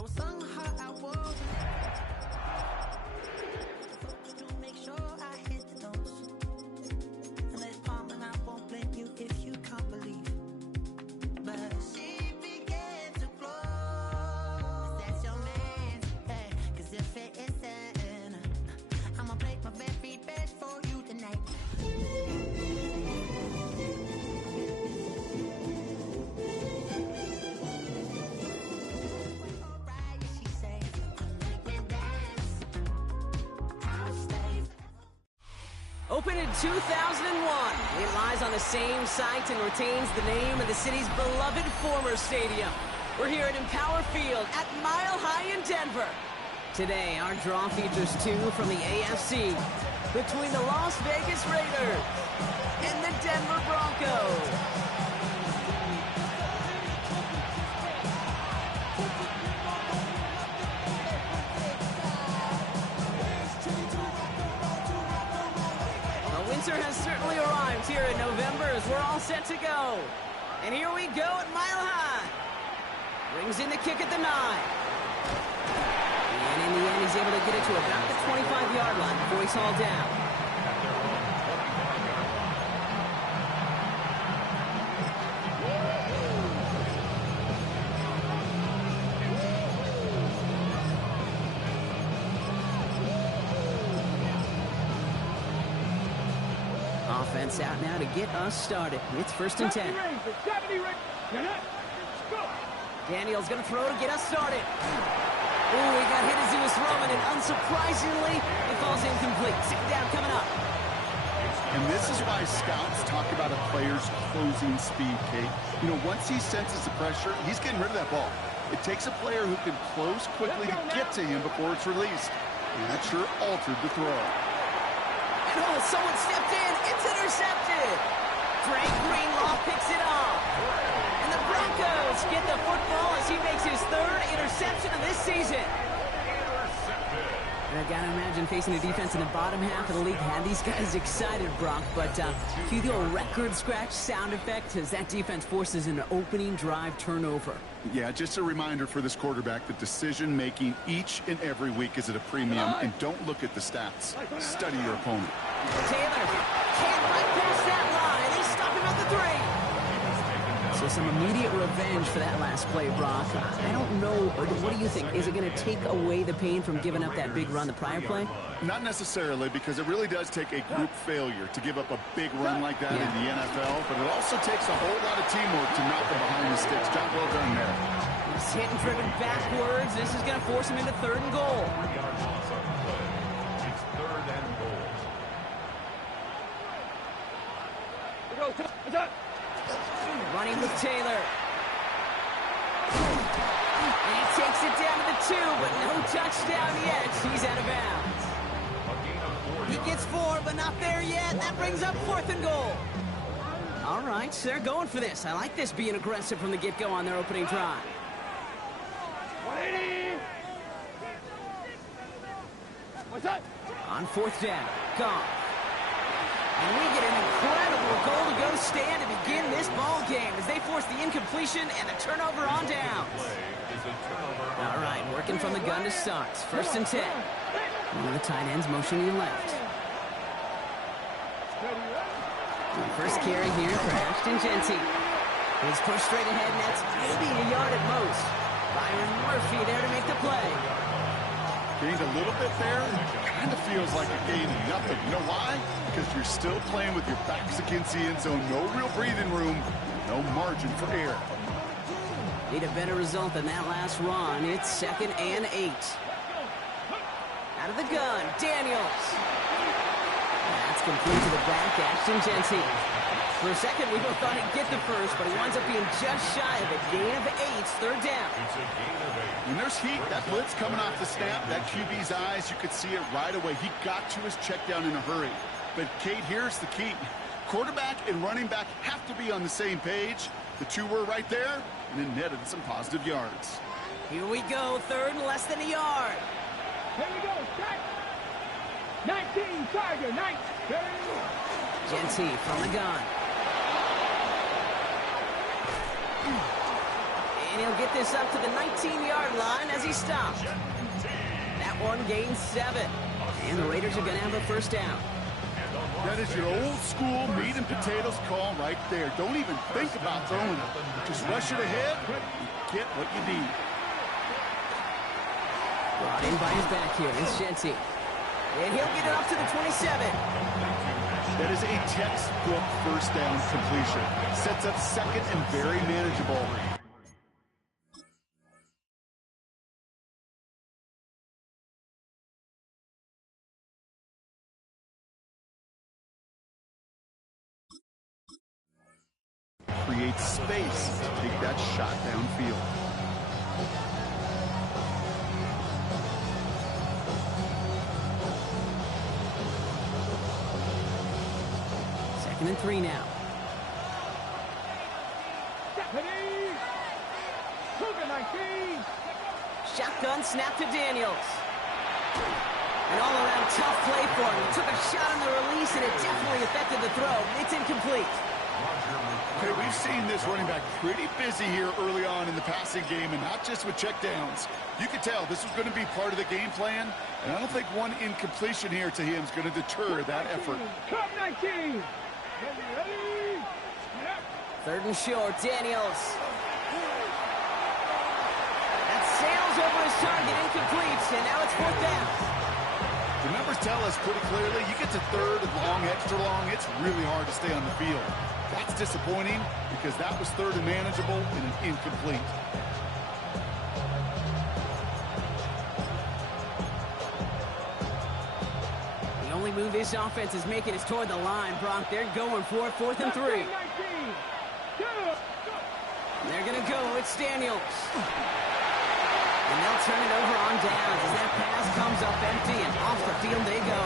So somehow I was to make sure I hit the notes. And let's palm and I won't blame you if you can't believe. But she began to flow. That's your man, hey, 'cause if it isn't, I'ma play my very best for you tonight. Opened in 2001, it lies on the same site and retains the name of the city's beloved former stadium. We're here at Empower Field at Mile High in Denver. Today, our draw features two from the AFC between the Las Vegas Raiders and the Denver Broncos. Winter has certainly arrived here in November as we're all set to go. And here we go at Mile High. Brings in the kick at the 9. And in the end, he's able to get it to about the 25-yard line before he's hauled down. Offense out now to get us started. It's 1st and 10. Daniel's going to throw to get us started. Ooh, he got hit as he was throwing, and unsurprisingly, it falls incomplete. Second down coming up. And this is why scouts talk about a player's closing speed, Kate. You know, once he senses the pressure, he's getting rid of that ball. It takes a player who can close quickly to get to him before it's released. And that sure altered the throw. Oh, someone stepped in. It's intercepted. Drake Greenlaw picks it off. And the Broncos get the football as he makes his 3rd interception of this season. And I've got to imagine facing a defense in the bottom half of the league had these guys excited, Brock. But cue the old record scratch sound effect as that defense forces an opening drive turnover. Yeah, just a reminder for this quarterback that decision-making each and every week is at a premium, and don't look at the stats. Study your opponent. Taylor can't bypass that line. They stop him at the 3. So some immediate revenge for that last play, Brock. I don't know, what do you think? Is it going to take away the pain from giving up that big run the prior play? Not necessarily, because it really does take a group failure to give up a big run like that in the NFL, but it also takes a whole lot of teamwork to knock them behind the sticks. Job well done there. He's hit and driven backwards. This is going to force him into 3rd and goal. It's 3rd and goal. Running with Taylor. And he takes it down to the 2, but no touchdown yet. He's out of bounds. He gets 4, but not there yet. That brings up 4th and goal. All right, so they're going for this. I like this being aggressive from the get-go on their opening drive. 180. What's that? On 4th down, gone. And we get an incredible goal-to-go stand to begin this ball game as they force the incompletion and the turnover on downs. All right, working from the gun to start. 1st and 10. One of the tight ends motioning left. The first carry here for Ashton Genty. He's pushed straight ahead, and that's maybe a yard at most. Byron Murphy there to make the play. Gained a little bit there. Kind of feels like a gain of nothing. You know why? Because you're still playing with your backs against the end zone. No real breathing room. No margin for error. Need a better result than that last run. It's 2nd and 8. Out of the gun, Daniels. That's complete to the back, Ashton Genty. For a second, we both thought he'd get the first, but he winds up being just shy of a gain of 8. 3rd down. When there's heat, that blitz coming off the snap, that QB's eyes, you could see it right away. He got to his check down in a hurry. But, Kate, here's the key. Quarterback and running back have to be on the same page. The two were right there, and it netted some positive yards. Here we go, 3rd and less than a yard. Here we go, start. 19, Tiger, 19. Genty from the gun. And And he'll get this up to the 19-yard line as he stops. That one gains 7. And the Raiders are going to have a first down. That is your old school meat and potatoes call right there. Don't even think about throwing it. Just rush it ahead and get what you need. Brought in by his back here is Shenty. And he'll get it up to the 27. That is a textbook first down completion. Sets up second and very manageable. Creates space to take that shot downfield. Second and 3 now. Shotgun snap to Daniels. An all-around tough play for him. He took a shot on the release, and it definitely affected the throw. It's incomplete. Okay, we've seen this running back pretty busy here early on in the passing game, and not just with checkdowns. You can tell this was going to be part of the game plan, and I don't think one incompletion here to him is going to deter that effort. Come 19. Third and short, Daniels. That sails over his target, incomplete, and now it's 4th down. The numbers tell us pretty clearly, you get to third and long, extra long, it's really hard to stay on the field. That's disappointing because that was third and manageable and an incomplete. The only move this offense is making is toward the line, Brock. They're going for it, 4th and 3. They're going to go. It's Daniels. And they'll turn it over on downs as that pass comes up empty, and off the field they go.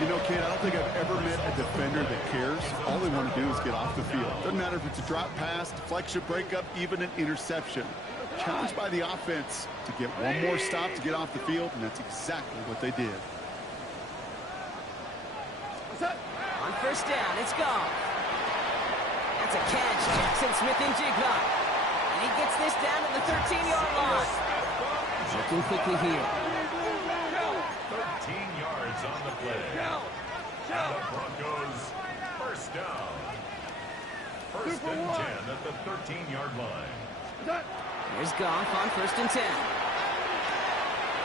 You know, Kate, I don't think I've ever met a defender that cares. All they want to do is get off the field. Doesn't matter if it's a drop pass, deflection, breakup, even an interception. Challenged by the offense to get one more stop to get off the field, and that's exactly what they did. On first down, it's gone. That's a catch. Jackson Smith and Jigba. And he gets this down to the 13-yard line. Looking quickly here. 13 yards on the play. And the Broncos first down. First and 10 at the 13-yard line. Here's Goff on first and 10.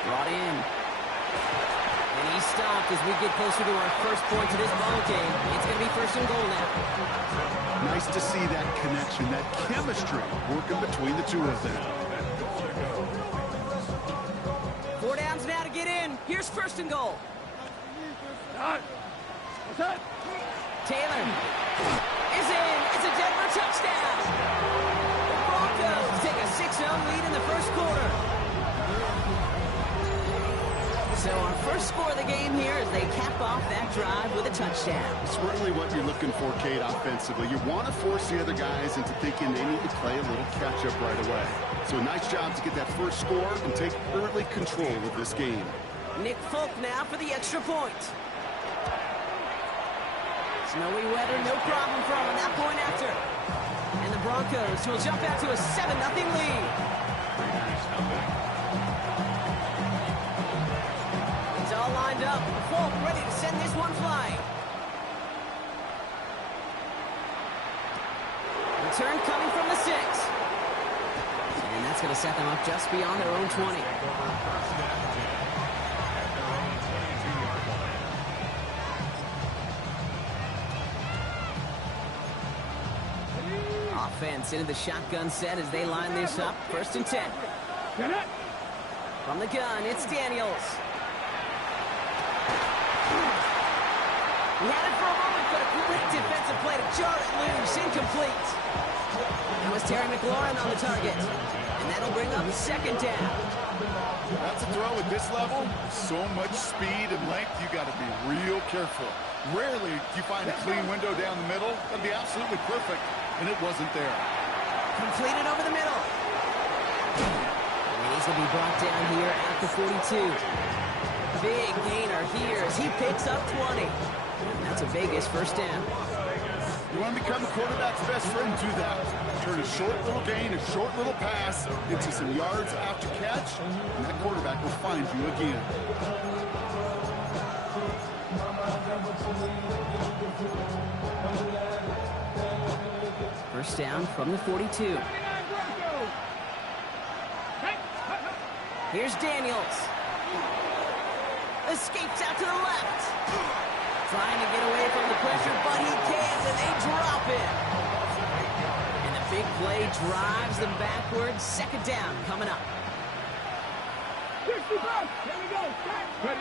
Brought in. And he stopped as we get closer to our first point to this ball game. It's going to be first and goal now. Nice to see that connection, that chemistry working between the two of them. 4 downs now to get in. Here's first and goal. Taylor is in. It's a Denver touchdown. The Broncos take a 6-0 lead in the first quarter. So our first score of the game here as they cap off that drive with a touchdown. It's really what you're looking for, Kate, offensively. You want to force the other guys into thinking they need to play a little catch-up right away. So a nice job to get that first score and take early control of this game. Nick Folk now for the extra point. Snowy weather, no problem for him on that point after. And the Broncos will jump out to a 7-0 lead. It's all lined up. Folk ready to send this one flying. Return coming from the 6. And that's going to set them up just beyond their own 20. Offense into the shotgun set as they line this up. First and 10. From the gun, it's Daniels. He had it for a moment, but a great defensive play to jar it loose. Incomplete. It was Terry McLaurin on the target. And that'll bring up second down. That's a throw at this level. So much speed and length, you got to be real careful. Rarely do you find a clean window down the middle. That'd be absolutely perfect, and it wasn't there. Completed over the middle. And he's going to be brought down here at the 42. Big gainer here as he picks up 20. And that's a Vegas first down. You want to become the quarterback's best friend, do that. Turn a short little gain, a short little pass into some yards after catch, and that quarterback will find you again. First down from the 42. Here's Daniels. Escapes out to the left. Trying to get away from the pressure, but he can't, and they drop it. And the big play drives them backwards. Second down coming up. 60 bucks. Here we go. Ready.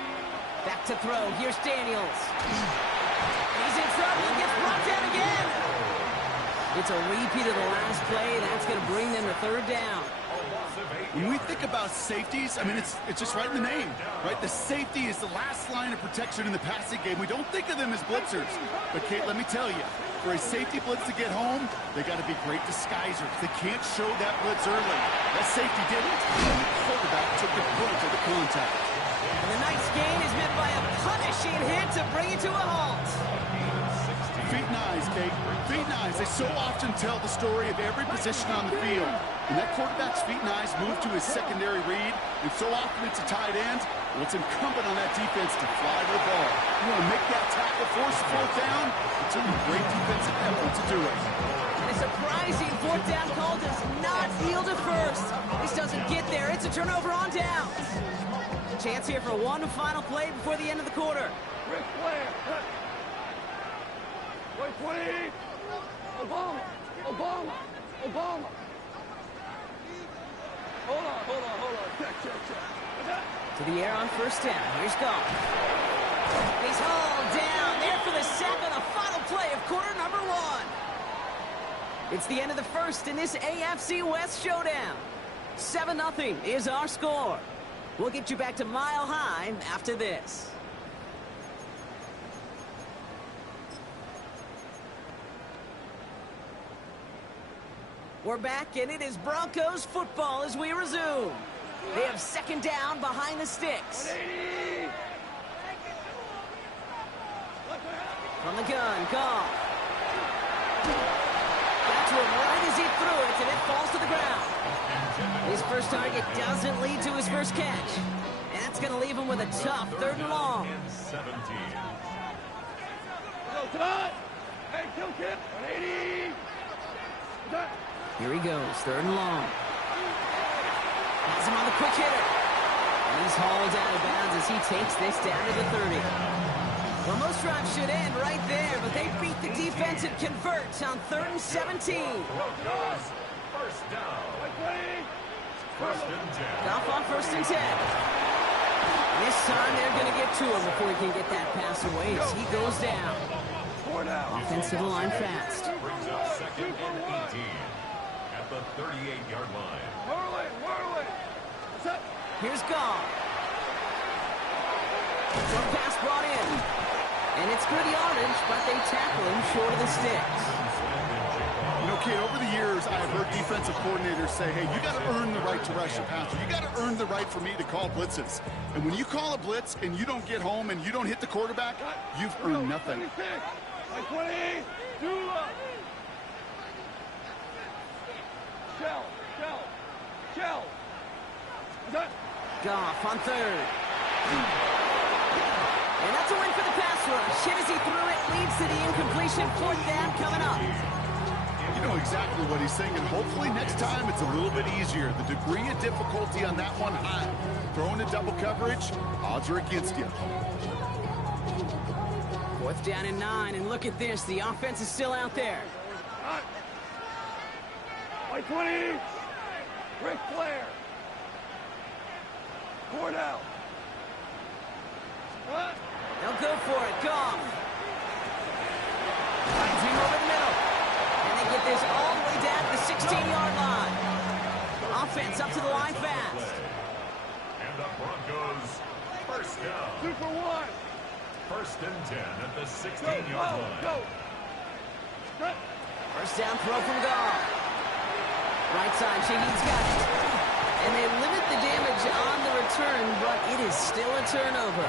Back to throw. Here's Daniels. He's in trouble and gets brought down again. It's a repeat of the last play. That's going to bring them to third down. When we think about safeties, I mean, it's just right in the name, right? The safety is the last line of protection in the passing game. We don't think of them as blitzers. But, Kate, let me tell you, for a safety blitz to get home, they got to be great disguisers. They can't show that blitz early. That safety didn't, and the quarterback took advantage of the contact. And the nice gain is met by a punishing hit to bring it to a halt. Feet and eyes, Kate. Feet and eyes. They so often tell the story of every position on the field. And that quarterback's feet and eyes move to his secondary read, and so often it's a tight end. Well, it's incumbent on that defense to fly to the ball. You want to make that tackle, force the fourth down. It took a great defensive effort to do it. And a surprising fourth down call does not yield a first. This doesn't get there. It's a turnover on downs. Chance here for one final play before the end of the quarter. Rick Flair. Wait, 20. Obama. Obama. Hold on. Check. To the air on first down. Here's Goff. He's hauled down there for the sack on the final play of quarter number one. It's the end of the first in this AFC West showdown. 7-0 is our score. We'll get you back to Mile High after this. We're back, and it is Broncos football as we resume. They have second down behind the sticks. From the gun, Goff. Got to him right as he threw it, and it falls to the ground. His first target doesn't lead to his first catch. And that's going to leave him with a tough third and long. 17. Hey, kill kid. 180. Here he goes, third and long. Has him on the quick hitter. And he's hauled out of bounds as he takes this down to the 30. Well, most drives should end right there, but they beat the defense and convert on 3rd and 17. First down. First and 10. Goff on 1st and 10. This time they're going to get to him before he can get that pass away as he goes down. Offensive line fast. Brings up second and 18 at the 38-yard line. Here's Goff. Short pass brought in. And it's good yardage, but they tackle him short of the sticks. You know, Kate, over the years, I have heard defensive coordinators say, hey, you got to earn the right to rush a passer. You got to earn the right for me to call blitzes. And when you call a blitz and you don't get home and you don't hit the quarterback, you've earned nothing. Shell. Goff on 3rd. And that's a win for the pass rush. Hit as he threw it, leads to the incompletion. 4th down coming up. You know exactly what he's saying, and hopefully next time it's a little bit easier. The degree of difficulty on that one high. Throwing a double coverage, odds are against you. 4th down and 9, and look at this. The offense is still out there. White 20. Ric Flair. Cordell. They'll go for it. Goff. Finds him over the middle. And they get this all the way down to the 16-yard line. Offense up to the line fast. And the Broncos first down. 2 for 1. First and 10 at the 16-yard line. Go. First down throw from Goff. Right side, Shaheed's got it. And they limit the damage on the return, but it is still a turnover.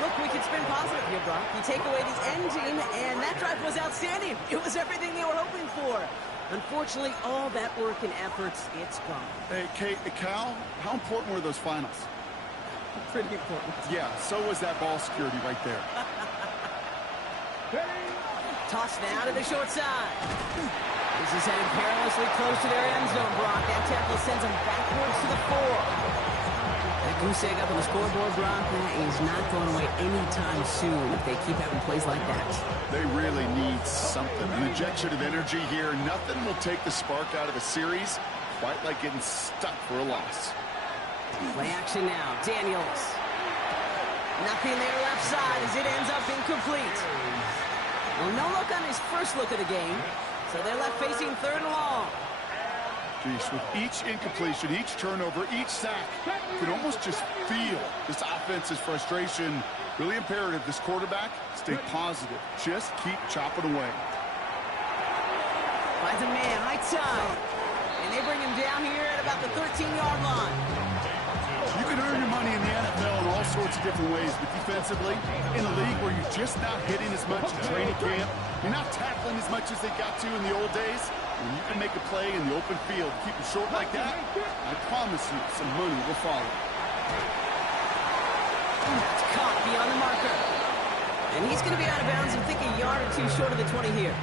Look, we can spin positive here, Brock. You take away the engine, and that drive was outstanding. It was everything they were hoping for. Unfortunately, all that work and efforts, it's gone. Hey, Kate, Cal, how important were those finals? Pretty important. Yeah, so was that ball security right there. Toss now to the short side. This is headed perilously close to their end zone, Brock. That tackle sends them backwards to the 4. That goose egg up on the scoreboard, Brock, that is not going away anytime soon if they keep having plays like that. They really need something. An injection of energy here. Nothing will take the spark out of a series quite like getting stuck for a loss. Play action now. Daniels. Nothing there left side as it ends up incomplete. Well, no look on his first look of the game, so they're left facing 3rd and long. Geez, with each incompletion, each turnover, each sack, you can almost just feel this offense's frustration. Really imperative, this quarterback, stay positive. Just keep chopping away. Finds a man, high time. And they bring him down here at about the 13-yard line. You can earn your money in the NFL in all sorts of different ways, but defensively, in a league where you're just not hitting as much in training camp, you're not tackling as much as they got to in the old days, when you can make a play in the open field, keep it short like that, I promise you some money will follow. It's caught beyond the marker. And he's going to be out of bounds, I think a yard or two short of the 20 here.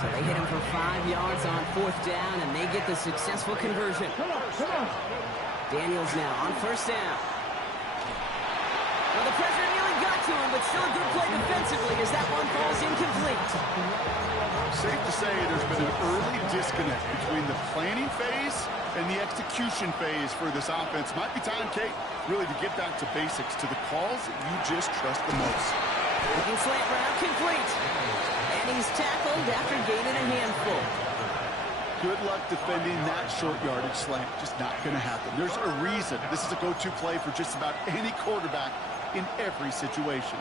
So they hit him for 5 yards on 4th down, and they get the successful conversion. Daniels now on 1st down. Well, the pressure nearly got to him, but still a good play defensively as that one falls incomplete. Safe to say there's been an early disconnect between the planning phase and the execution phase for this offense. Might be time, Kate, really to get back to basics, to the calls that you just trust the most. Looking slant route complete. And he's tackled after gaining a handful. Good luck defending that short yardage slant. Just not going to happen. There's a reason this is a go-to play for just about any quarterback in every situation.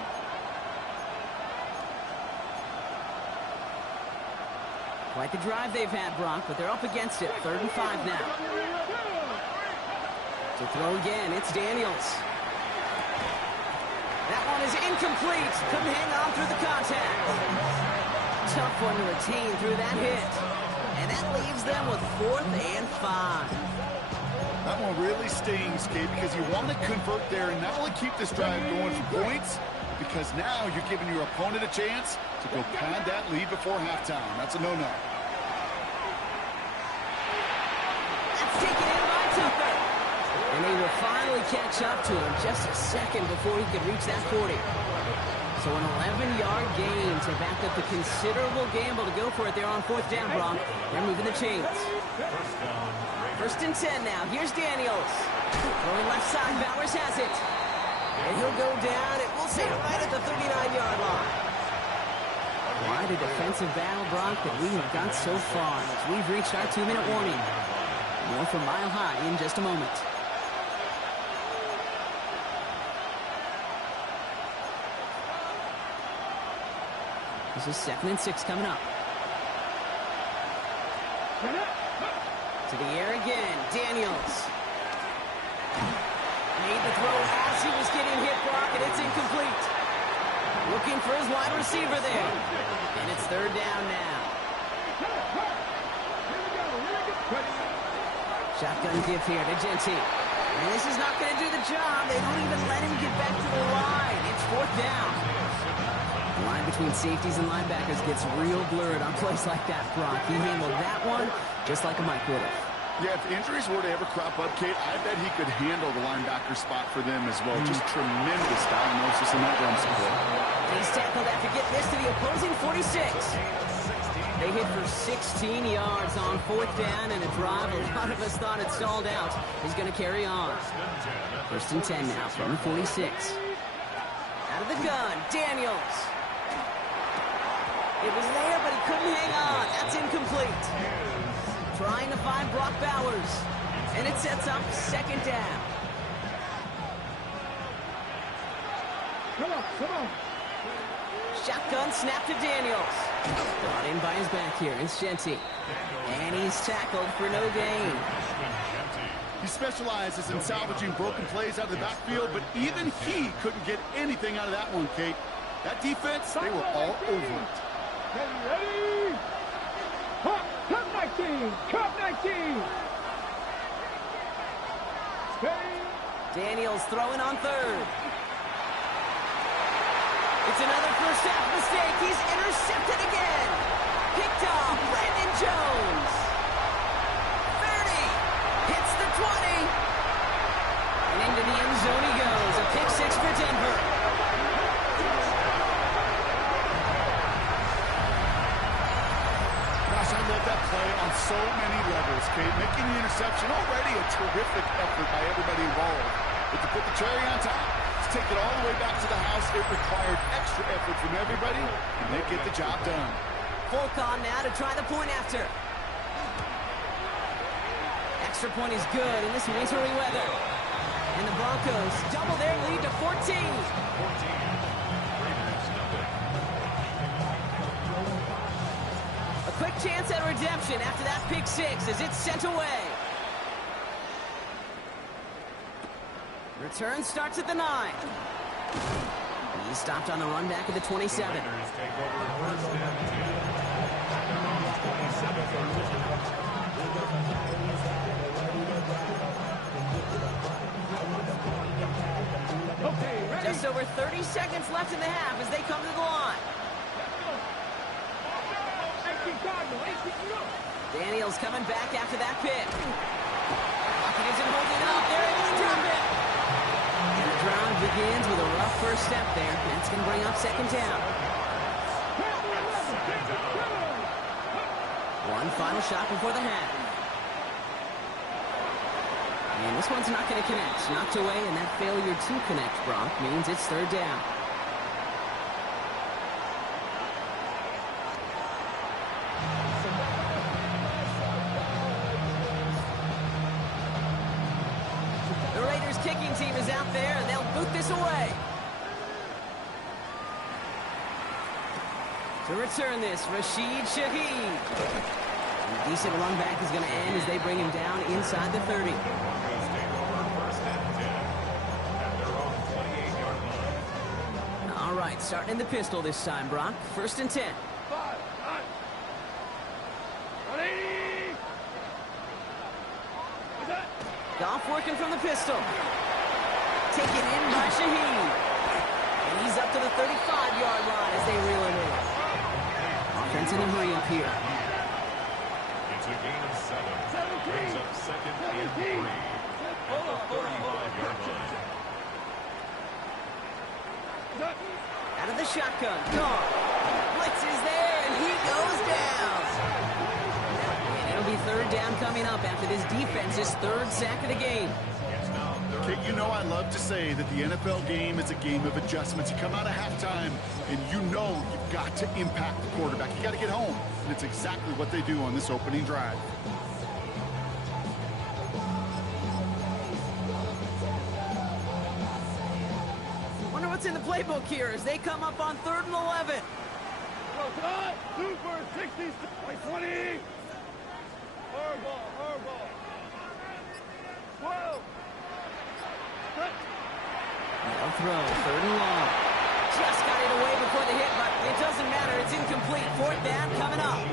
Quite the drive they've had, Brock, but they're up against it. 3rd and 5 now. To throw again, it's Daniels. That one is incomplete. Couldn't hang on through the contact. Tough one to retain through that hit. And that leaves them with 4th and 5. That one really stings, Kate, because you want to convert there and not only keep this drive going for points, because now you're giving your opponent a chance to go pad that lead before halftime. That's a no-no. That's taken in by Tucker. And they will finally catch up to him just a second before he could reach that 40. So an 11-yard gain to back up the considerable gamble to go for it there on 4th down, Brock. They're moving the chains. 1st and 10 now. Here's Daniels. Throwing left side. Bowers has it. And he'll go down, and we'll say right at the 39-yard line. Quite a defensive battle, Brock, that we have got so far as we've reached our 2-minute warning. More from Mile High in just a moment. This is 2nd and 6 coming up. To the air again, Daniels. Made the throw as he was getting hit, Brock, and it's incomplete. Looking for his wide receiver there. And it's 3rd down now. Shotgun give here to Genty. And this is not going to do the job. They don't even let him get back to the line. It's 4th down. The line between safeties and linebackers gets real blurred on plays like that, Brock. He handled that one just like a Mike would have. Yeah, if injuries were to ever crop up, Kate, I bet he could handle the linebacker spot for them as well. Just tremendous diagnosis in that run support. He's tackled after getting this to the opposing 46. They hit for 16 yards on 4th down, and a drive a lot of us thought it stalled out. He's going to carry on. 1st and 10 now from the 46. Out of the gun, Daniels. It was there, but he couldn't hang on. That's incomplete. Trying to find Brock Bowers. And it sets up 2nd down. Come on. Shotgun snap to Daniels. Brought in by his back here. It's Genty. And he's tackled for no gain. He's specializes in salvaging broken plays out of the backfield, but even he couldn't get anything out of that one, Kate. That defense, they were all over it. Ready? Cup 19! Cup 19! Daniels throwing on third. It's another first half mistake. He's intercepted again. Picked off Brandon Jones. 30. Hits the 20. And into the end zone he goes. A pick six for Denver. Gosh, I love that play on so many levels, Kate. Making the interception, already a terrific effort by everybody involved. But to put the cherry on top, to take it all the way back to the house, it required extra effort from everybody, and they get the job done. Fulcon now to try the point after. Extra point is good in this wintry weather. And the Broncos double their lead to 14. 14. Raiders nothing. A quick chance at redemption after that pick six as it's sent away. Return starts at the 9. He stopped on the run back at the 27. Raiders take over first and 10. 27. Okay, ready? Just over 30 seconds left in the half as they come to the line. Daniels coming back after that pick. Pocket isn't holding up. They're able to drop it. And the drive begins with a rough first step there. That's going to bring up second down. One final shot before the half. And this one's not going to connect. Knocked away, and that failure to connect, Brock, means it's third down. The Raiders kicking team is out there, and they'll boot this away. To return this, Rashid Shaheed. A decent run back is going to end as they bring him down inside the 30. Broncos take over first and 10 at their own 28-yard line. All right, starting in the pistol this time, Brock. First and 10. 5, 9, 180. What's that? Goff working from the pistol. Taken in by Shaheed. And he's up to the 35-yard line as they reel him in. Offense in a hurry up here. It's a gain of 7. Brings up second and 3 at the 35-yard line. Out of the shotgun. Goff. Blitz is there, and he goes down. And it'll be third down coming up after this defense's third sack of the game. It's now third. Kate, you know I love to say that the NFL game is a game of adjustments. You come out of halftime, and you know you've got to impact the quarterback. You got to get home, and it's exactly what they do on this opening drive. Wonder what's in the playbook here as they come up on 3rd and 11. Super 60, 20. Hardball. 12. No throw, 3rd and long. Just got it away before the hit, but it doesn't matter. It's incomplete. 4th down coming up.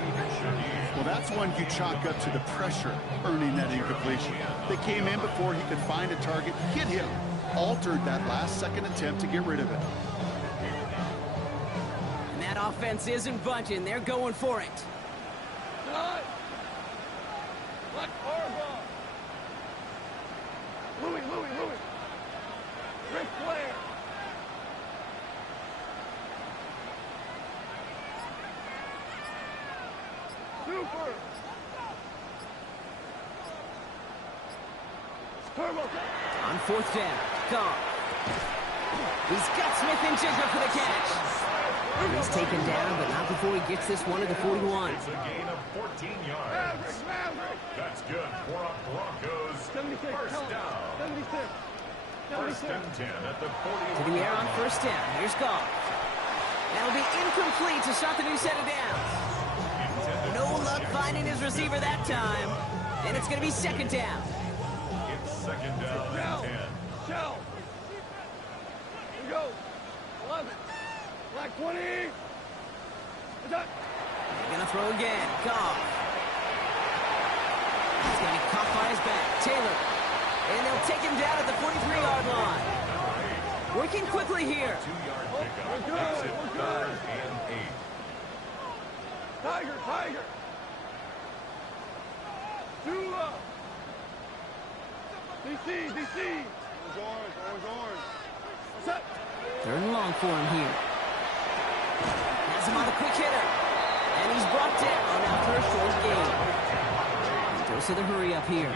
Well, that's one you chalk up to the pressure earning that incompletion. They came in before he could find a target, hit him, altered that last-second attempt to get rid of it. And that offense isn't budging. They're going for it. Louis. Ric Flair. Super. Turbo. On 4th down. Goff. He's got Smith and Jigger for the catch. He's taken down, but not before he gets this one to the 41. It's a gain of 14 yards. Maverick. That's good for a Broncos 76. first down. 76. First and 10 at the 40. To the air on 1st down. Here's Goff. That'll be incomplete to start the new set of downs. No luck finding his receiver that time. And it's going to be 2nd down. It's throw again. Goff. He's going to be caught by his back. Taylor. And they'll take him down at the 43-yard line. Working quickly here. 2-yard pickup. Makes it 3rd and 8. Tiger, Tiger. Two up. DC. Orange. Set. 3rd and long for him here. Has him on a quick hitter. And he's brought down after a short gain. He goes to the hurry up here.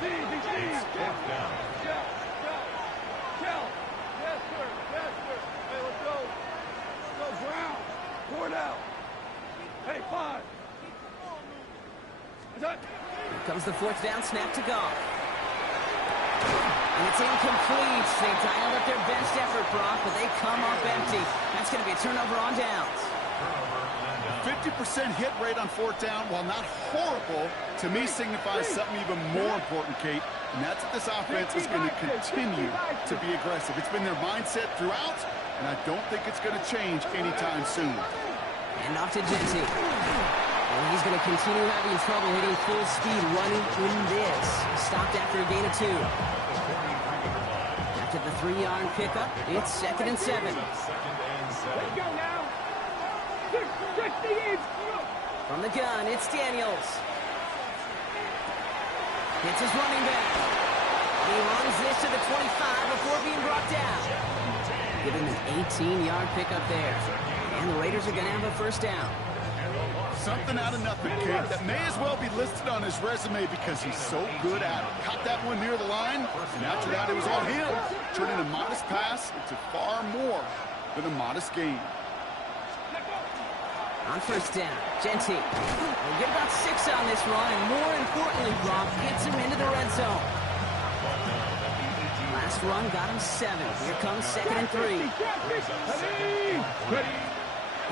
DC. It's 4th down. Shell. Yes, sir. Hey, let's go. Brown. 4 down. Hey, 5. Set. Here comes the 4th down snap to Goff. And it's incomplete. They dialed up their best effort, Brock, but they come up empty. That's going to be a turnover on downs. 50% hit rate on 4th down, while not horrible, to me signifies something even more important, Kate, and that's that this offense is going to continue to be aggressive. It's been their mindset throughout, and I don't think it's going to change anytime soon. And off to Genty. And he's going to continue having trouble hitting full speed running in this. Stopped after a gain of 2. After the 3-yard pickup, it's 2nd and 7. Let's go now. 68. From the gun, it's Daniels. It's his running back. He runs this to the 25 before being brought down. Give him an 18-yard pickup there. And the Raiders are going to have a 1st down. Something out of nothing, Kate, that may as well be listed on his resume because he's so good at it. Caught that one near the line, and after that it was all him. Turning a modest pass into far more than a modest gain. On 1st down, Genty will get about 6 on this run, and more importantly, Brock gets him into the red zone. Last run got him 7. Here comes 2nd and 3.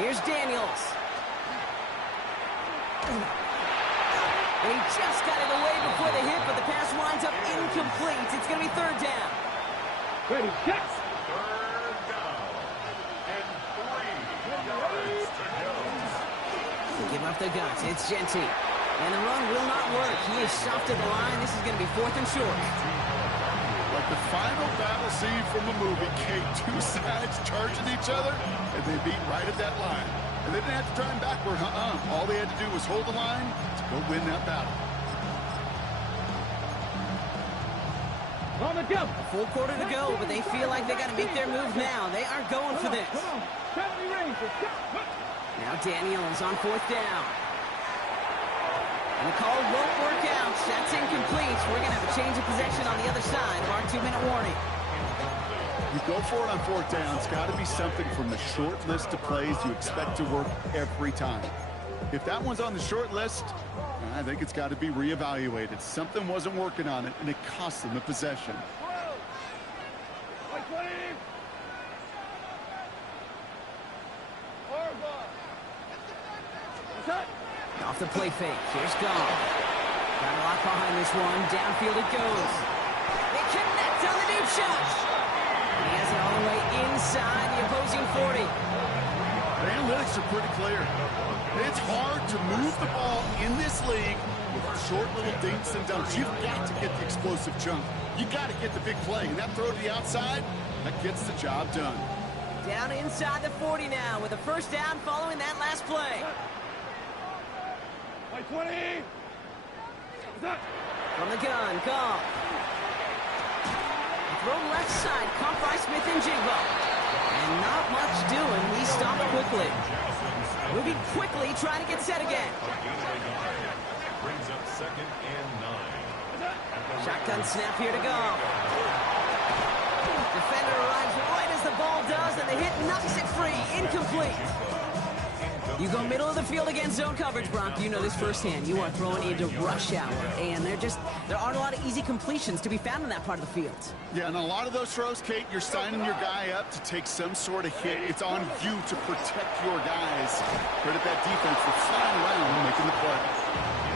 Here's Daniels. And he just got it away before the hit, but the pass winds up incomplete. It's going to be 3rd down. Ready, catch. 3rd down. And 3 yards to go. Give up the guts. It's Genty. And the run will not work. He is stopped at the line. This is going to be 4th and short. Like the final battle scene from a movie, Kate, 2 sides charging each other, and they beat right at that line. And they didn't have to drive him backward, All they had to do was hold the line to go win that battle. On the jump. A full quarter to go, but they feel like they got to make their move now. They are going for this. Come on. 70 range. Now Daniels on 4th down. And the call won't work out. That's incomplete. We're going to have a change of possession on the other side of our 2-minute warning. You go for it on 4th down. It's got to be something from the short list of plays you expect to work every time. If that one's on the short list, I think it's got to be reevaluated. Something wasn't working on it, and it cost them the possession. Off the play fake. Here's Goff. Got a lot behind this one. Downfield it goes. They connect on the deep shot. He has it all the way inside the opposing 40. The analytics are pretty clear. It's hard to move the ball in this league with short little dinks and dunks. You've got to get the explosive chunk. You got to get the big play. And that throw to the outside, that gets the job done. Down inside the 40 now with a 1st down following that last play. 20. From the gun, Goff. Throw left side, caught by Smith and Jigba. And not much doing. He stopped quickly. Moving quickly, trying to get set again. Brings up 2nd and 9. Shotgun snap here to Goff. Defender arrives right as the ball does, and the hit knocks it free. Incomplete. You go middle of the field against zone coverage, Brock. You know this firsthand. You are throwing into rush hour, and there aren't a lot of easy completions to be found in that part of the field. Yeah, and a lot of those throws, Kate, you're signing your guy up to take some sort of hit. It's on you to protect your guys. Credit that defense for flying around and making the play.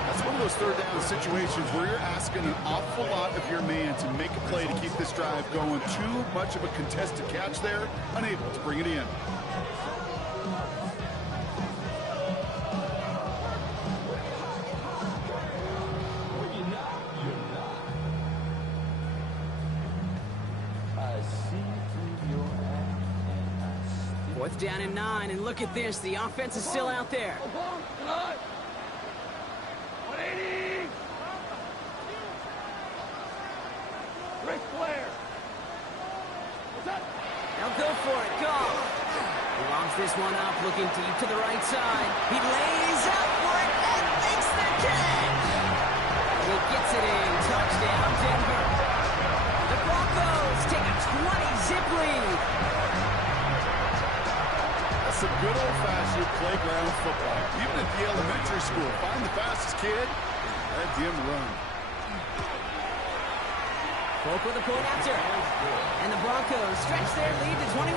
That's one of those 3rd down situations where you're asking an awful lot of your man to make a play to keep this drive going. Too much of a contested catch there, unable to bring it in. 4th down and 9, and look at this. The offense is still out there. 180! Ric Flair! What's that? Now go for it. Goff. He lobs this one up, looking deep to the right side. He lays out for it and makes the catch. He gets it in. Touchdown, Denver. The Broncos take a 20-zip lead. That's some good old-fashioned playground football. Even at the elementary school, find the fastest kid, let him run. Folk with a point after. And the Broncos stretch their lead to 21.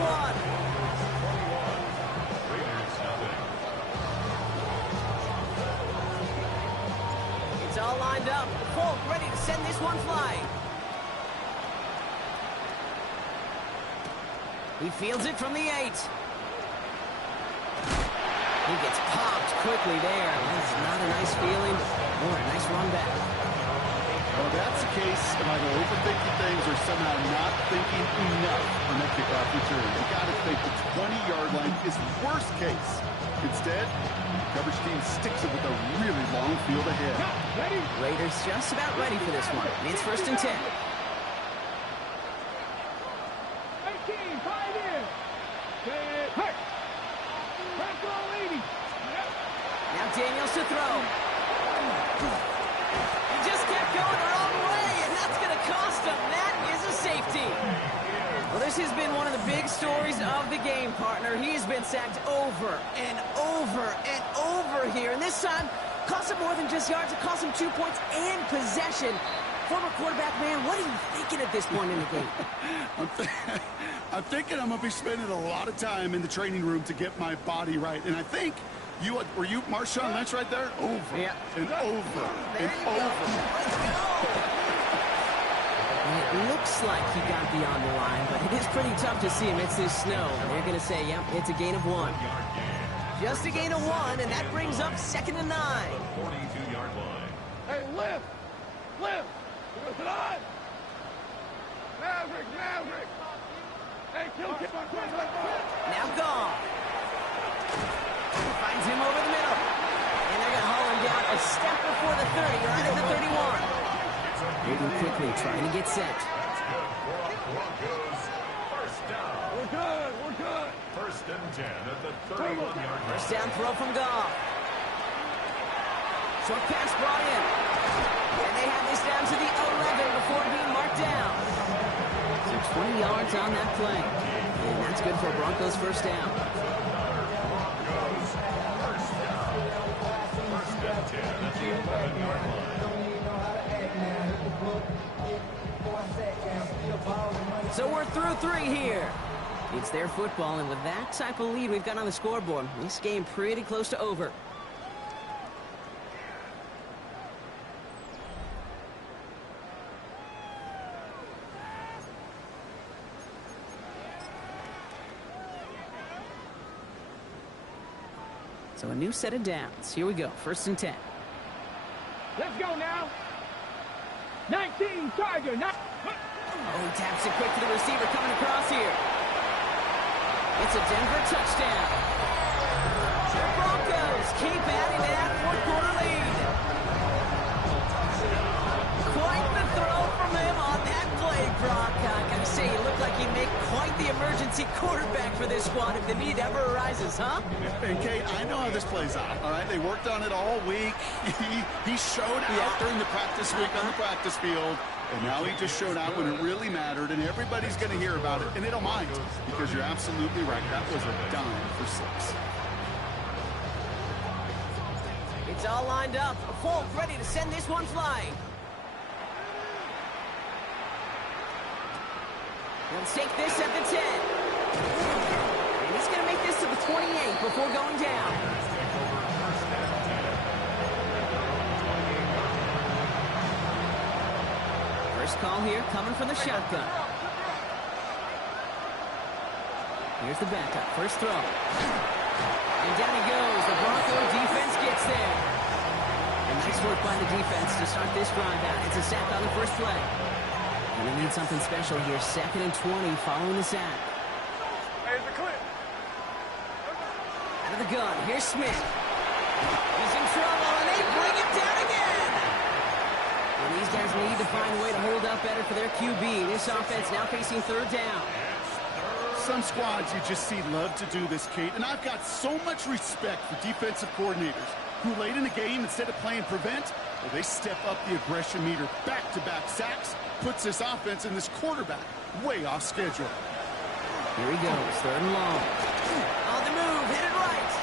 It's all lined up. Folk ready to send this one flying. He fields it from the 8. He gets popped quickly there. That's not a nice feeling or a nice run back. Well, that's the case of either overthinking things or somehow not thinking enough on that kickoff return. You got to think the 20-yard line is worst case. Instead, the coverage team sticks it with a really long field ahead. Ready? Raiders just about ready for this one. It's 1st and 10. 18, 5 in. Hey! Franco 80. Now Daniels to throw. He just kept going the wrong way, and that's going to cost him. That is a safety. Well, this has been one of the big stories of the game, partner. He's been sacked over and over and over here, and this time cost him more than just yards. It cost him 2 points and possession. Former quarterback, man, what are you thinking at this point in the game? I'm thinking I'm going to be spending a lot of time in the training room to get my body right. And I think were you Marshawn Lynch right there? Over yeah. and over and over. Let's go. It looks like he got beyond the line, but it is pretty tough to see amidst this snow. They're going to say, yep, it's a gain of 1. Just a gain of 1, and that brings up 2nd and 9. 42-yard line. Hey, lift! Lift! Goes it on! Maverick! Hey, kill! Now Goff. Finds him over the middle. And they're going to haul him down a step before the 30, right at the 31. Moving quickly, trying to get set. Broncos, first down. We're good! 1st and 10 at the 31-yard line. First down throw from Goff. Short pass brought in. And they have this down to the 11 before being marked down. So 20 yards on that play. And that's good for Broncos first down. Broncos, first down. 1st and 10 at the 11-yard line. So we're through 3 here. It's their football, and with that type of lead we've got on the scoreboard, this game pretty close to over. So a new set of downs. Here we go. 1st and 10. Let's go now! 19, Tiger! Oh, he taps it quick to the receiver coming across here. It's a Denver touchdown. The Broncos keep adding to that 4th-quarter lead. Quite the throw from him on that play, Brock. I gotta say, you look like you make quite the emergency quarterback for this squad if the need ever arises, huh? And Kate, I know how this plays out, all right? They worked on it all week. He showed out during the practice week on the practice field, and now he just showed out when it really mattered, and everybody's going to hear about it, and they don't mind, because you're absolutely right. That was a dime for 6. It's all lined up. Folk ready to send this one flying. He'll take this at the 10. And he's going to make this to the 28 before going down. First call here coming from the shotgun. Here's the backup. First throw. And down he goes. The Bronco defense gets there. And nice work by the defense to start this drive out. It's a sack on the first play. And they need something special here. 2nd and 20 following the sack. Here's the clip. of the gun. Here's Smith. He's in trouble, and they bring him down again. And these guys need to find a way to hold up better for their QB. This offense now facing third down. Some squads you just see love to do this, Kate, and I've got so much respect for defensive coordinators who late in the game, instead of playing prevent, well, they step up the aggression meter. Back-to-back sacks puts this offense and this quarterback way off schedule. Here he goes, third and long. On the move, hit it right.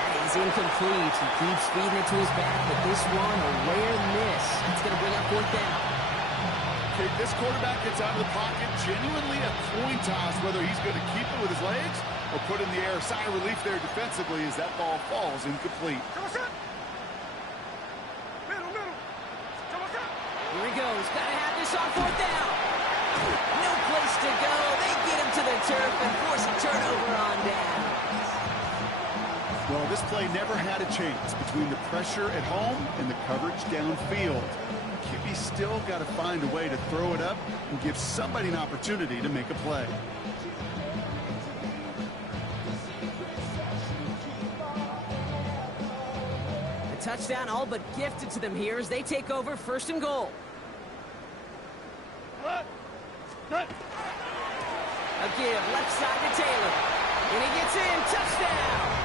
And he's incomplete. He keeps feeding it to his back, but this one, a rare miss. It's going to bring up fourth down. Okay, this quarterback gets out of the pocket, genuinely a coin toss, whether he's going to keep it with his legs or put in the air. Sigh of relief there defensively as that ball falls incomplete. Here he goes, got to have this on fourth down. No place to go. They get him to the turf and force a turnover on down. Well, this play never had a chance between the pressure at home and the coverage downfield. QB still got to find a way to throw it up and give somebody an opportunity to make a play. A touchdown all but gifted to them here as they take over first and goal. A give left side to Taylor. And he gets in. Touchdown.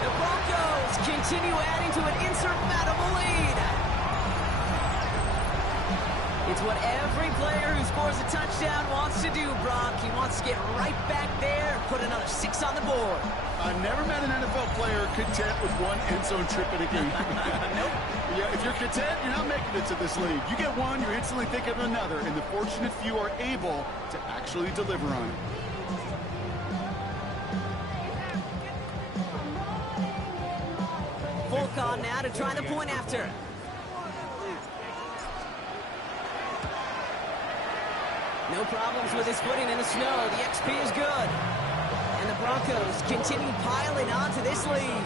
The Broncos continue adding to an insurmountable lead. It's what every player who scores a touchdown wants to do, Brock. He wants to get right back there and put another 6 on the board. I've never met an NFL player content with one end zone trip in a game. Nope. Yeah, if you're content, you're not making it to this league. You get one, you're instantly thinking of another, and the fortunate few are able to actually deliver on it. Folk on now to try the point after. No problems with his footing in the snow. The XP is good. And the Broncos continue piling on to this lead.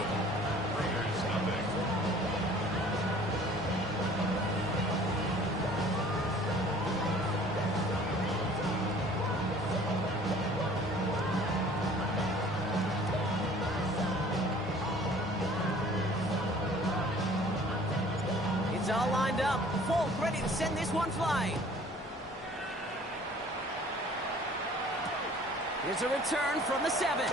It's all lined up. Folk ready to send this one flying. Here's a return from the 7. And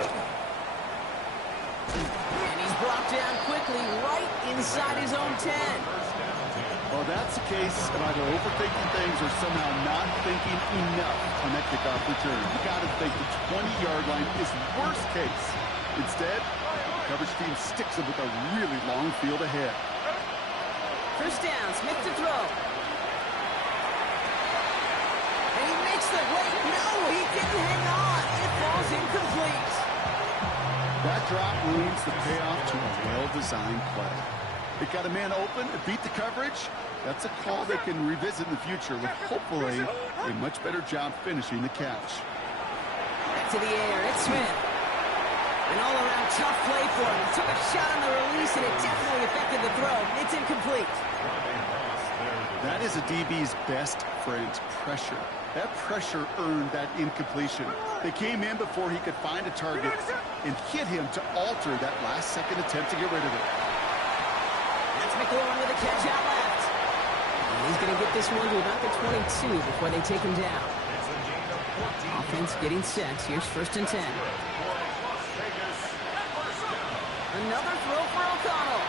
he's brought down quickly right inside his own 10. Well, that's the case of either overthinking things or somehow not thinking enough on that kickoff return. You got to think the 20-yard line is worst case. Instead, the coverage team sticks him with a really long field ahead. First down, Smith to throw. And he makes the wait. No, he didn't hang on. It falls incomplete. That drop ruins the payoff to a well-designed play. It got a man open, it beat the coverage. That's a call they can revisit in the future with hopefully a much better job finishing the catch. Back to the air, it's Smith. An all-around tough play for him. He took a shot on the release, and it definitely affected the throw. It's incomplete. That is a DB's best friend, pressure. That pressure earned that incompletion. They came in before he could find a target and hit him to alter that last-second attempt to get rid of it. That's McLaurin with a catch out left. And he's going to get this one to about the 22 before they take him down. Offense getting set. Here's first and 10. Another throw for O'Connell.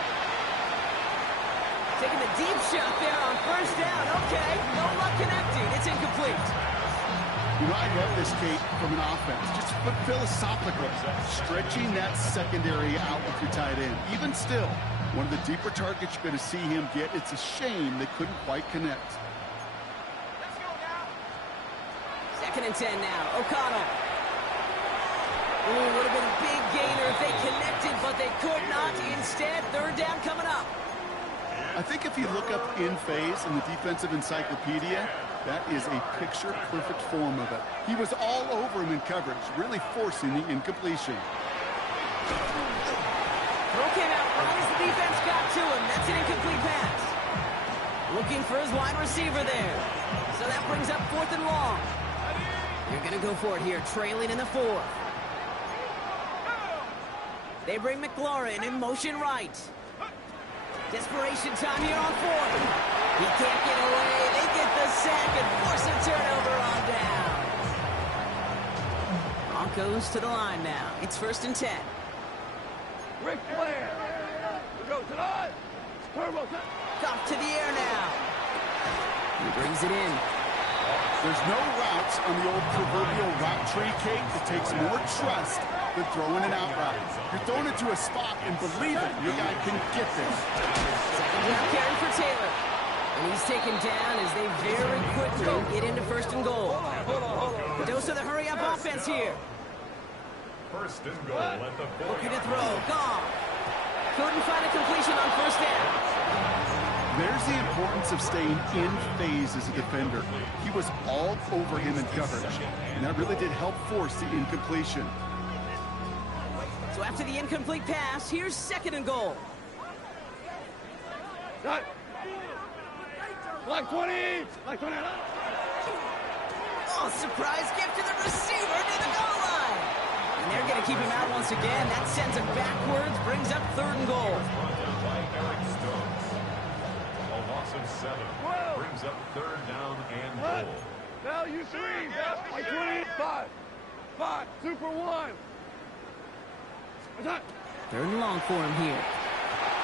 Taking the deep shot there on first down. Okay, no luck connecting. It's incomplete. You know, I love this, Kate, from an offense. Just philosophical. Stretching that secondary out with your tight end. Even still, one of the deeper targets you're going to see him get. It's a shame they couldn't quite connect. Second and 10 now. O'Connell. Ooh, would have been a big gainer if they connected, but they could not. Instead, third down coming up. I think if you look up in phase in the defensive encyclopedia, that is a picture-perfect form of it. He was all over him in coverage, really forcing the incompletion. Throw came out right as the defense got to him. That's an incomplete pass. Looking for his wide receiver there. So that brings up fourth and long. You're going to go for it here, trailing in the 4th. They bring McLaurin in motion right. Desperation time here on fourth. He can't get away. They get the sack and force a turnover on down. Broncos to the line now. It's 1st and 10. Rick Flair. We go tonight. Turbo. Off to the air now. He brings it in. There's no routes on the old proverbial route tree, Kate. It takes more trust than throwing an out route. You're throwing it to a spot and believe it, your guy can get there. Second down carry for Taylor. And he's taken down as they very quickly get into 1st and goal. The dose of the hurry-up offense here. 1st and goal at the 40. Looking to throw. Gone. Couldn't find a completion on 1st down. There's the importance of staying in phase as a defender. He was all over him in coverage, and that really did help force the incompletion. So after the incomplete pass, here's 2nd and goal. Cut. Like 20. Like 20. Oh, surprise gift to the receiver near the goal line. And they're going to keep him out once again. That sends him backwards, brings up 3rd and goal. A loss of 7 brings up 3rd down and goal. Now you 3. Like 25. 5. 2 for 1. 3rd and long for him here.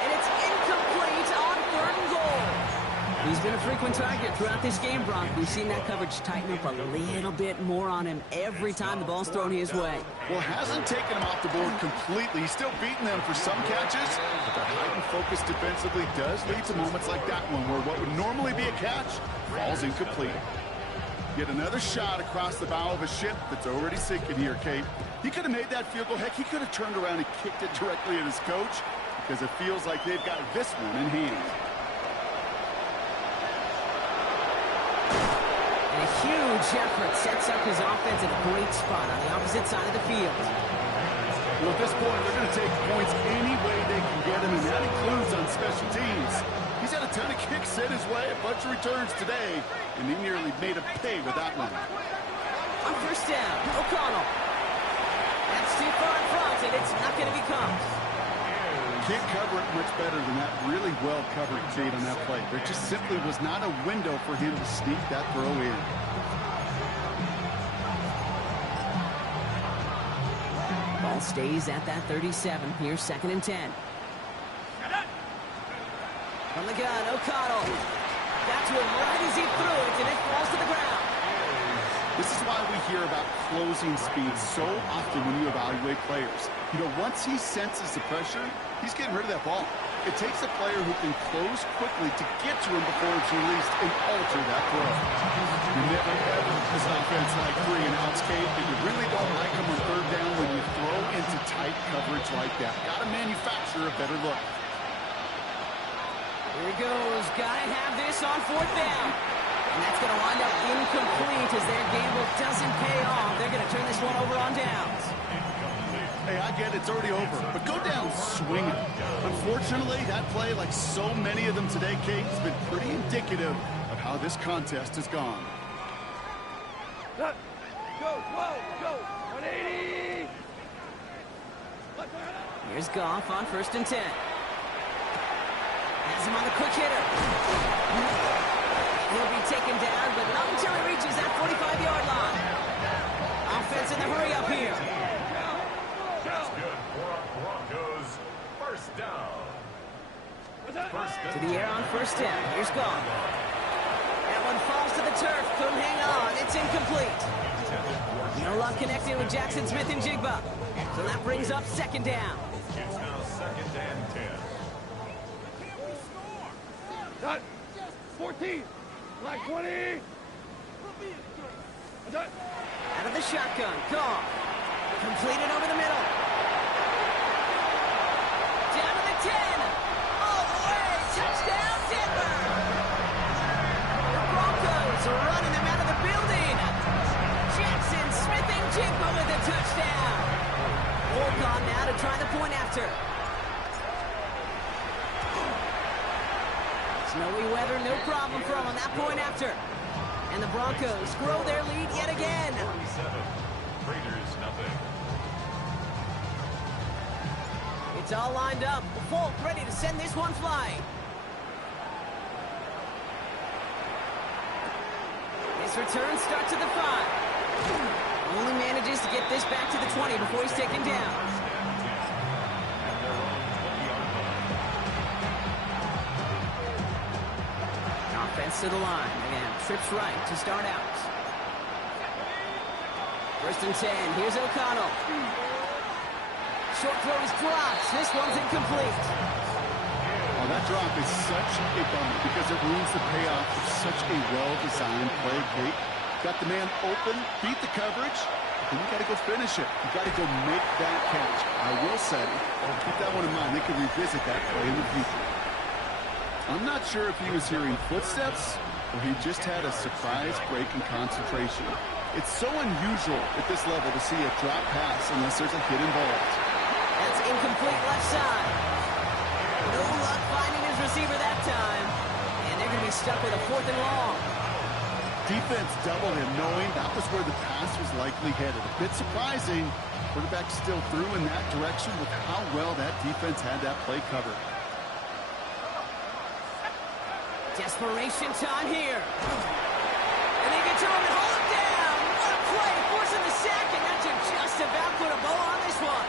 And it's incomplete on 3rd and goal. He's been a frequent target throughout this game, Brock. We've seen that coverage tighten up a little bit more on him every time the ball's thrown his way. Well, hasn't taken him off the board completely. He's still beating them for some catches, but the heightened focus defensively does lead to moments like that one where what would normally be a catch falls incomplete. Yet another shot across the bow of a ship that's already sinking here, Kate. He could have made that field goal. Heck, he could have turned around and kicked it directly at his coach because it feels like they've got this one in hand. And a huge effort sets up his offense at a great spot on the opposite side of the field. Well, at this point, they're going to take points any way they can get him, and that includes on special teams. He's had a ton of kicks sent his way, a bunch of returns today, and he nearly made him pay with that one. On 1st down, O'Connell. That's too far in front, and it's not going to be caught. Can't cover it much better than that really well-covered Kate on that play. There just simply was not a window for him to sneak that throw in. Ball stays at that 37. Here's 2nd and 10. From the gun, O'Connell. Got to him right as he threw it, and it falls to the ground. This is why we hear about closing speed so often when you evaluate players. You know, once he senses the pressure, he's getting rid of that ball. It takes a player who can close quickly to get to him before it's released and alter that throw. You never ever this offense like 3 and outs, Kate, but you really don't like them on 3rd down when you throw into tight coverage like that. Got to manufacture a better look. Here he goes. Gotta have this on 4th down. And that's going to wind up incomplete as their gamble doesn't pay off. They're going to turn this one over on downs. Hey, I get it's already over, but go down swinging. Unfortunately, that play, like so many of them today, Kate, has been pretty indicative of how this contest has gone. Go, go, 180. Here's Goff on 1st and 10. Has him on the quick hitter. He'll be taken down, but not until he reaches that 45-yard line. Offense in the hurry up here. That's good for Broncos. 1st down. To the air on 1st down. Here's Goff. That one falls to the turf. Couldn't hang on. It's incomplete. No luck connecting with Jackson Smith and Jigba. So that brings up 2nd down. It's now 2nd and 10. Cut. 14. Like 20. Out of the shotgun. Goff. Completed over the middle. Down to the 10. All the way. Touchdown, Denver. The Broncos are running them out of the building. Jackson Smith and Jigba with a touchdown. Hold on now to try the point after. Snowy weather, no problem for them on that point after. And the Broncos grow their lead yet again. 47. Raiders, nothing. It's all lined up. Volk ready to send this one flying. His return starts at the 5. Only manages to get this back to the 20 before he's taken down. Offense to the line. Again, trips right to start out. 1st and 10. Here's O'Connell. Short throw is dropped. This one's incomplete. Oh, that drop is such a bummer because it ruins the payoff of such a well-designed play, Kate. Got the man open, beat the coverage, and you got to go finish it. You got to go make that catch. I will say, keep that one in mind. They can revisit that play in the future. I'm not sure if he was hearing footsteps or he just had a surprise break in concentration. It's so unusual at this level to see a drop pass unless there's a hit involved. That's incomplete left side. No luck finding his receiver that time. And they're going to be stuck with a 4th and long. Defense doubled him, knowing that was where the pass was likely headed. A bit surprising. Quarterback still threw in that direction with how well that defense had that play covered. Desperation time here. And they get to him and hold him down. What a play, forcing the sack, and that should just about put a bow on this one.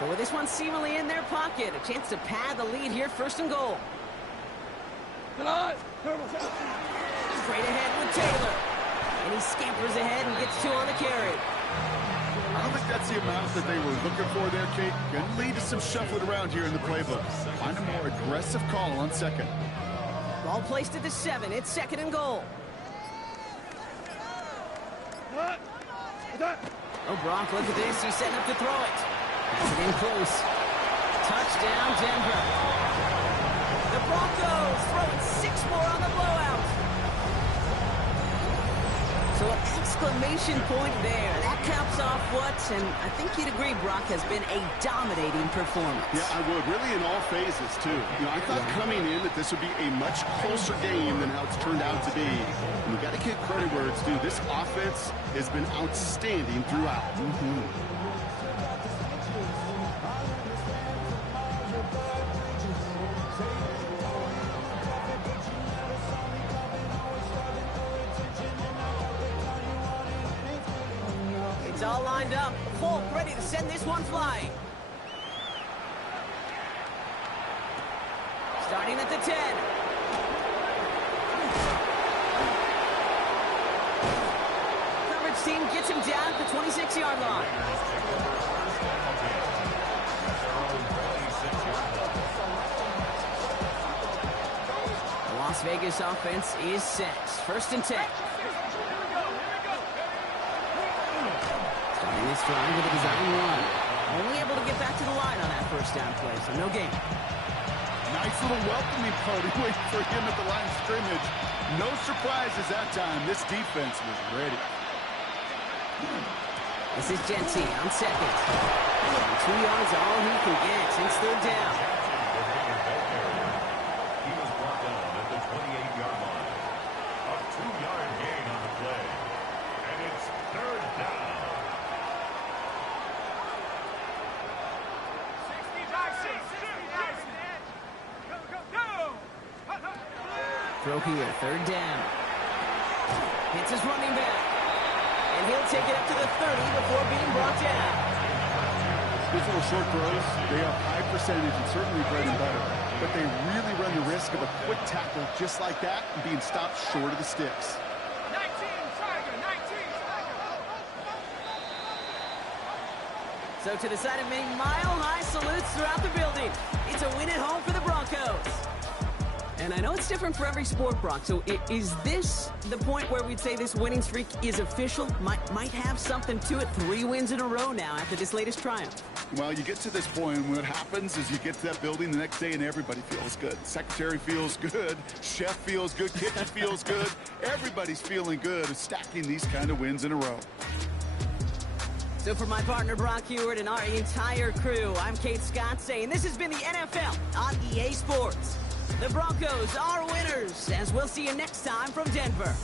So with this one seemingly in their pocket, a chance to pad the lead here, 1st and goal. Straight ahead with Taylor. And he scampers ahead and gets 2 on the carry. I don't think that's the amount that they were looking for there, Kate. Going to lead to some shuffling around here in the playbook. Find a more aggressive call on 2nd. Ball placed at the 7. It's 2nd and goal. Oh, Brock, look at this. He's setting up to throw it. That's it in close. Touchdown, Denver. The Broncos throwing 6 more on the blowout. So an exclamation point there. That caps off what, and I think you'd agree, Brock, has been a dominating performance. Yeah, I would. Really in all phases, too. You know, I thought coming in that this would be a much closer game than how it's turned out to be. And you got to give credit where it's due. This offense has been outstanding throughout. It's all lined up. Volk ready to send this one flying. Starting at the 10. Coverage team gets him down at the 26-yard line. The Las Vegas offense is set. 1st and 10. Starting this drive with a design run. Only able to get back to the line on that 1st down play, so no gain. Nice little welcoming party waiting for him at the line of scrimmage. No surprises that time. This defense was ready. This is Genty on 2nd. 2 yards all he can get since 3rd down. He was brought down at the 28-yard line. A 2-yard gain on the play. And it's 3rd down. Throw here, 3rd down. Hits his running back. And he'll take it up to the 30 before being brought down. These little short throws, they are high percentage and certainly bread and butter. But they really run the risk of a quick tackle just like that and being stopped short of the sticks. 19, Tiger, 19, Tiger. So to the side of many mile-high salutes throughout the building, it's a win at home for the Broncos. And I know it's different for every sport, Brock. So is this the point where we'd say this winning streak is official? Might have something to it. 3 wins in a row now after this latest triumph. Well, you get to this point, and what happens is you get to that building the next day and everybody feels good. Secretary feels good. Chef feels good. Kitchen feels good. Everybody's feeling good of stacking these kind of wins in a row. So for my partner, Brock Heward, and our entire crew, I'm Kate Scott saying this has been the NFL on EA Sports. The Broncos are winners, as we'll see you next time from Denver.